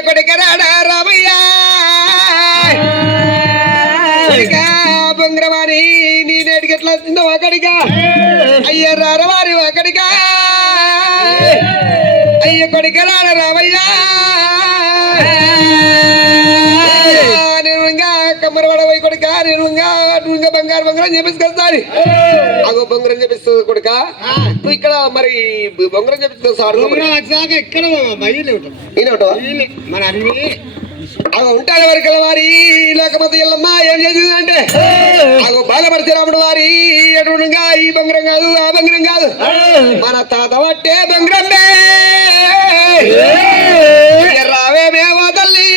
కొడుకరాడా రామయ్య? కొడుకా బొంగరవాణి నీ నేటికి ఎట్లా తిన్నావు అక్కడిగా అయ్య రారవారి అక్కడిగా అయ్య కొడుకరాడ రామయ్యా? ఇంకా నువ్వు ఇంకా బంగారు బంగారం చెప్పేసుకొస్తాను అగో బొంగరం చెప్పిస్తుంది కొడుక. నువ్వు ఇక్కడ మరి బొంగరం చెప్పిస్తుంది సార్. వీళ్ళే. మన అగో ఉంటాడు వరకల వారి? లేకపోతే ఎల్లమ్మ ఏం చేసిందంటే అగో బాలపరశురాముడు వారి. ఎటుగా ఈ బంగారం కాదు ఆ బంగారం కాదు. మన తాత పట్టే బంగారమే రావే మేమో తల్లి!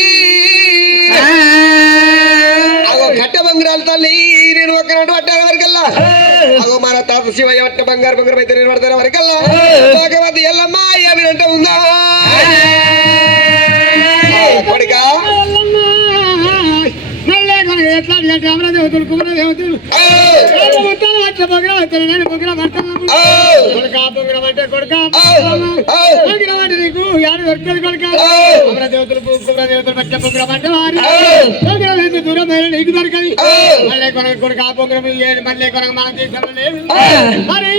కట్ట బంగారాలు తల్లి నేను ఒక్కనాడు పట్టాను వరకల్లా. అగో మన తాత శివయ్య పట్ట బంగారు బంగారం అయితే నేను పడతాను వరకల్లా. భగవతి ఎల్లమ్మ ఏమి అంటే ఉందా? కొడుకా ఎట్లా అంటే అమర దేవతలు కుమర దేవతలు వాళ్ళు మొత్తాలు అట్లా బొగ్గర పడతాను నేను బొగ్గర పడతాను కొడుక బొగ్గర పట్టే కొడుక బొగ్గర పట్టి నీకు యాడ దొరుకుతుంది కొడుక అమర దేవతలు కుమర దేవతలు పట్టే బొగ్గర పట్టే వారి వేరే నీకు దొరకది. మళ్ళీ కొడుక మనం దేశంలో లేదు మరి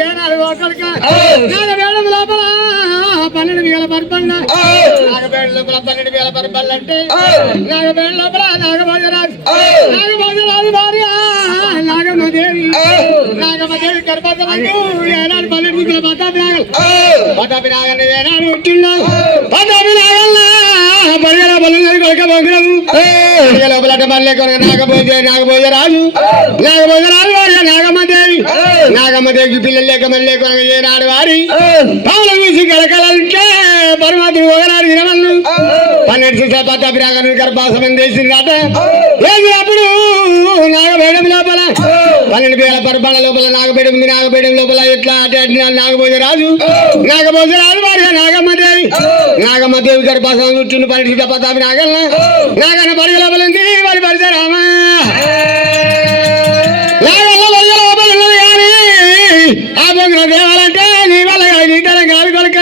ఏనాడు నాలుగు వేల లోపల పన్నెండు వేల పరపన్న నాగబేడ లోపల పన్నెండు వేల పరపల్లు అంటే నాగబేడ లోపల నాగభోజరాజు. నాగభోజరాజు భార్య నాగమ్మదేవి నాగమ్మదేవి గర్భమందు ఏనాడు పన్నెండు దిక్కుల పతాపి నాగలు. పతాపి నాగల్ని ఏనాడు పుట్టిండాలి పతాపి నాగల్లా పరిగణ బలు కొడుక నాగభోజ నాగభోజరాజు నాగభోజరాజు భార్య నాగమ్మదేవి నాగమ్మదేవికి పిల్లలు లేక మళ్ళీ కొనక ఏనాడు వారి పావుల చూసి కలకలంటే పరమాత్మ ఒకనాడు వినవల్లు పన్నెండు నాగను గర్భాసనం చేసిందట లేదు అప్పుడు? నాగబేడం లోపల. పన్నెండు వేల పరపాల లోపల నాగబేడం నాగబేడం లోపల ఎట్లా అంటే అంటే నాగభోజరాజు నాగభోజరాజు వారి నాగమ్మదేవి. నాగమ్మదేవి గర్భాసనం చుట్టూ చూసా పత్తాపి నాగన్న నాగన్న పరిగ లోపల వారి నాగన్న పరిగ లోపల ఉన్నది కానీ ఆ బొంగుల దేవాలంటే నీ వల్ల నీ తరం కాదు కొలక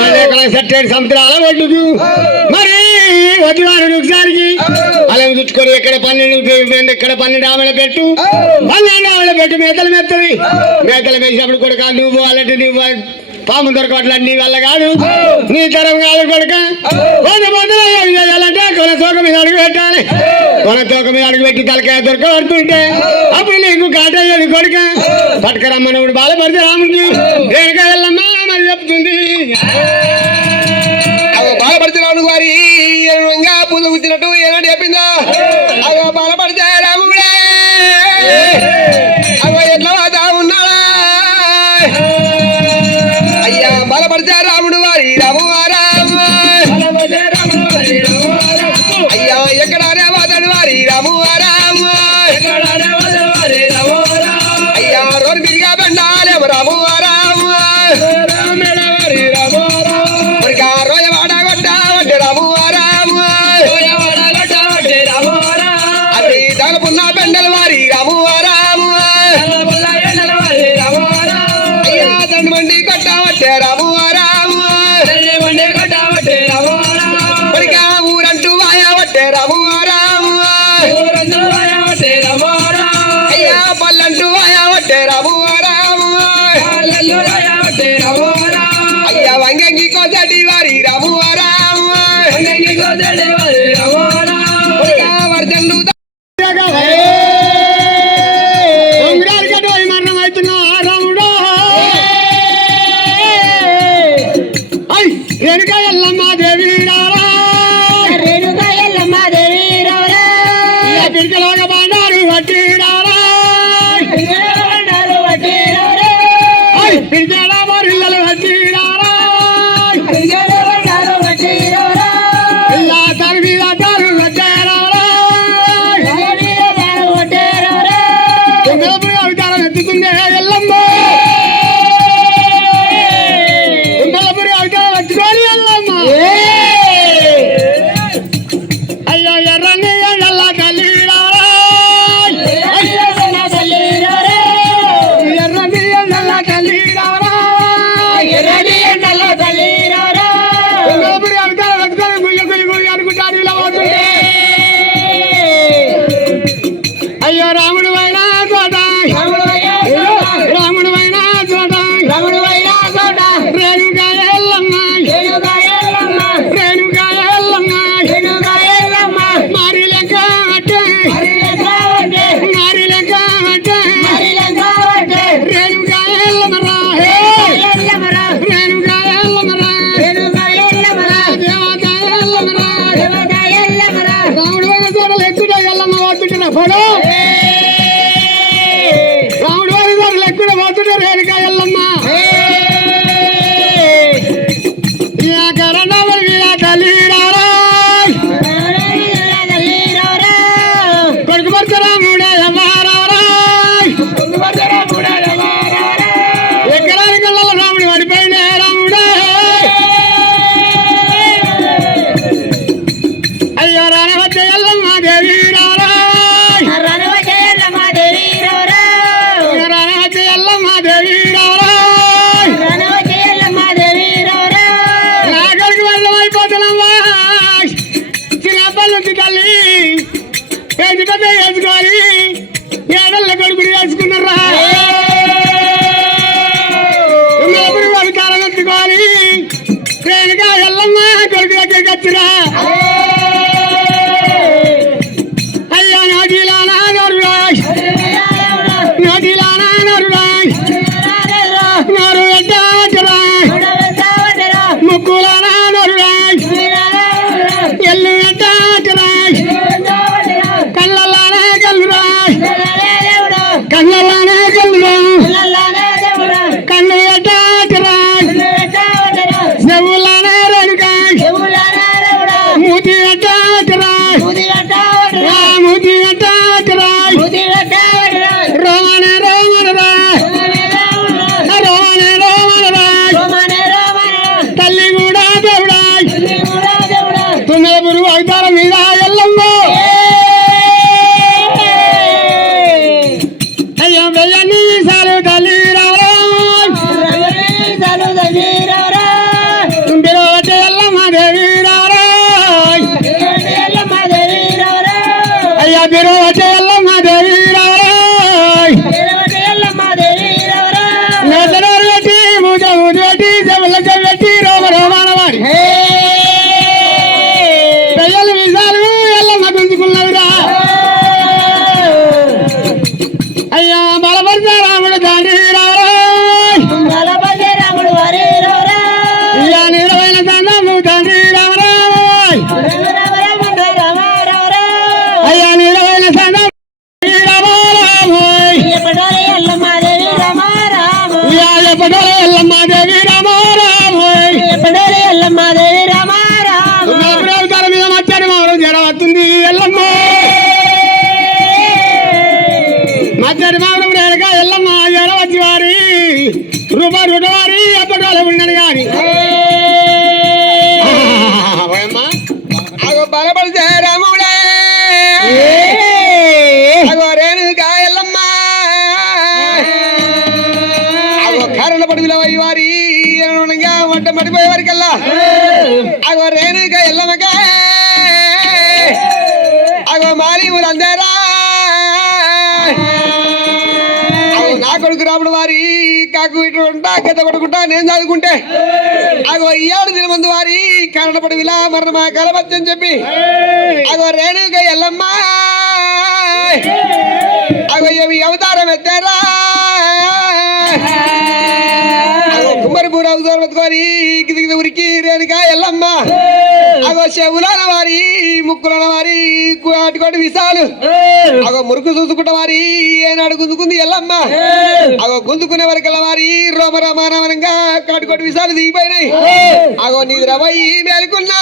మళ్ళీ ఇక్కడ సట్టేడు సముద్రాల ఒడ్డుకు. మరి వడ్డివారు ఒకసారికి చుట్టుకొని ఎక్కడ పన్నెండు ఎక్కడ పన్నెండు ఆమెల పెట్టు. పన్నెండు ఆమెల పెట్టు మేతలు మెత్తవి. మేతలు వేసినప్పుడు కొడుక నువ్వు వాళ్ళంటే నువ్వు పాము దొరకట్ల నీ వల్ల కాదు. నీ తరం కాదు కొడుక. చేయాలంటే కొన తోక మీద అడుగు పెట్టాలి. కొన తోక మీద అడుగు పెట్టి తలకాయ దొరకబడుతుంటే అప్పుడు నీకు కాటయ్యేది కొడుక. పట్టుకరమ్మనప్పుడు బాలపడితే రాముడికి రేణుక వెళ్ళమ్మా మరి చెప్తుంది. கண்களாக வாழ்ந்தாரு வட்டீடாரா பிரிஞ்சலாமரில் வட்டீடாரா எல்லாம் உங்களை அவதாரம் வச்சுக்கோ Valeu! పడుగుల వారి అనుగుణంగా వంట మడిపోయే వారికల్లా. అగో రేణుక ఎల్లమ్మగా అగో మారి ఊరందరా నా కొడుకు రాముడు వారి కాకు ఇటు ఉంటా గత కొడుకుంటా నేను చదువుకుంటే. అగో ఇయ్యాడు దినమందు వారి కారణ పడుగులా మరణమా కలవచ్చని చెప్పి. అగో రేణుక ఎల్లమ్మ. అగో ఇవి అవతారం ఎత్తారా. అవతారం ఎత్తుకొని కింద ఉరికి రేణుక ఎల్లమ్మ అగో చెవులన వారి ముక్కులన వారి అటుకోటి విశాలు. అగో మురుకు చూసుకుంట వారి ఏనాడు గుంజుకుంది ఎల్లమ్మ. అగో గుంజుకునే వరకల్లా వారి రోమ రమానవనంగా కాటుకోటి విశాలు దిగిపోయినాయి. అగో నీది రవయి మేలుకున్నా.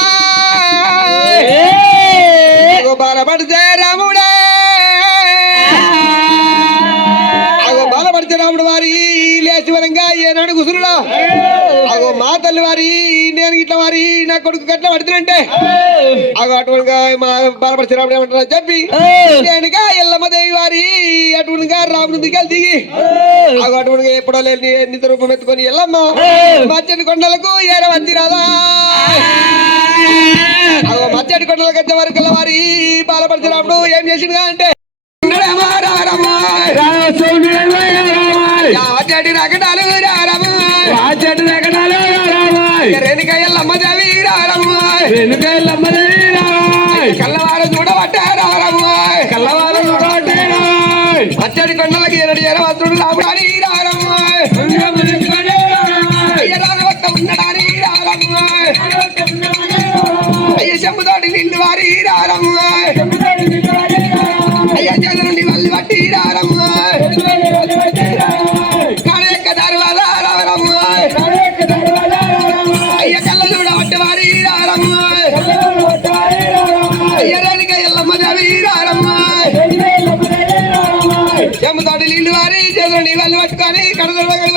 తల్లి వారి నేను ఇట్లా వారి నా కొడుకు గట్ల పడుతున్నంటే అగో అటువంటిగా మా బాలపడితే రాముడు ఏమంటారు చెప్పి. నేనుగా ఎల్లమ్మ దేవి వారి అటువంటిగా రాముడు దిగాలి దిగి. అగో అటువంటిగా ఎప్పుడో లేని నిత రూపం ఎత్తుకొని ఎల్లమ్మ. మచ్చని కొండలకు ఏర వంది రాదా అగో మచ్చడి కొండలకు వచ్చే వరకు వారి బాలపడితే రాముడు ఏం చేసిందిగా అంటే. ఉన్నాడేమో రారమ్మా. యావచ్చడి నగడాలు రారమ్మా. రేణుక ఎల్లమ్మ దేవి రారమ్మా. కల్లవారు చూడబట్టే రారమ్మా. మచ్చడి కొండలకి ఎరడి ఎరవత్రుడు రాముడాని రారమ్మా. కానీ పట్టుకొని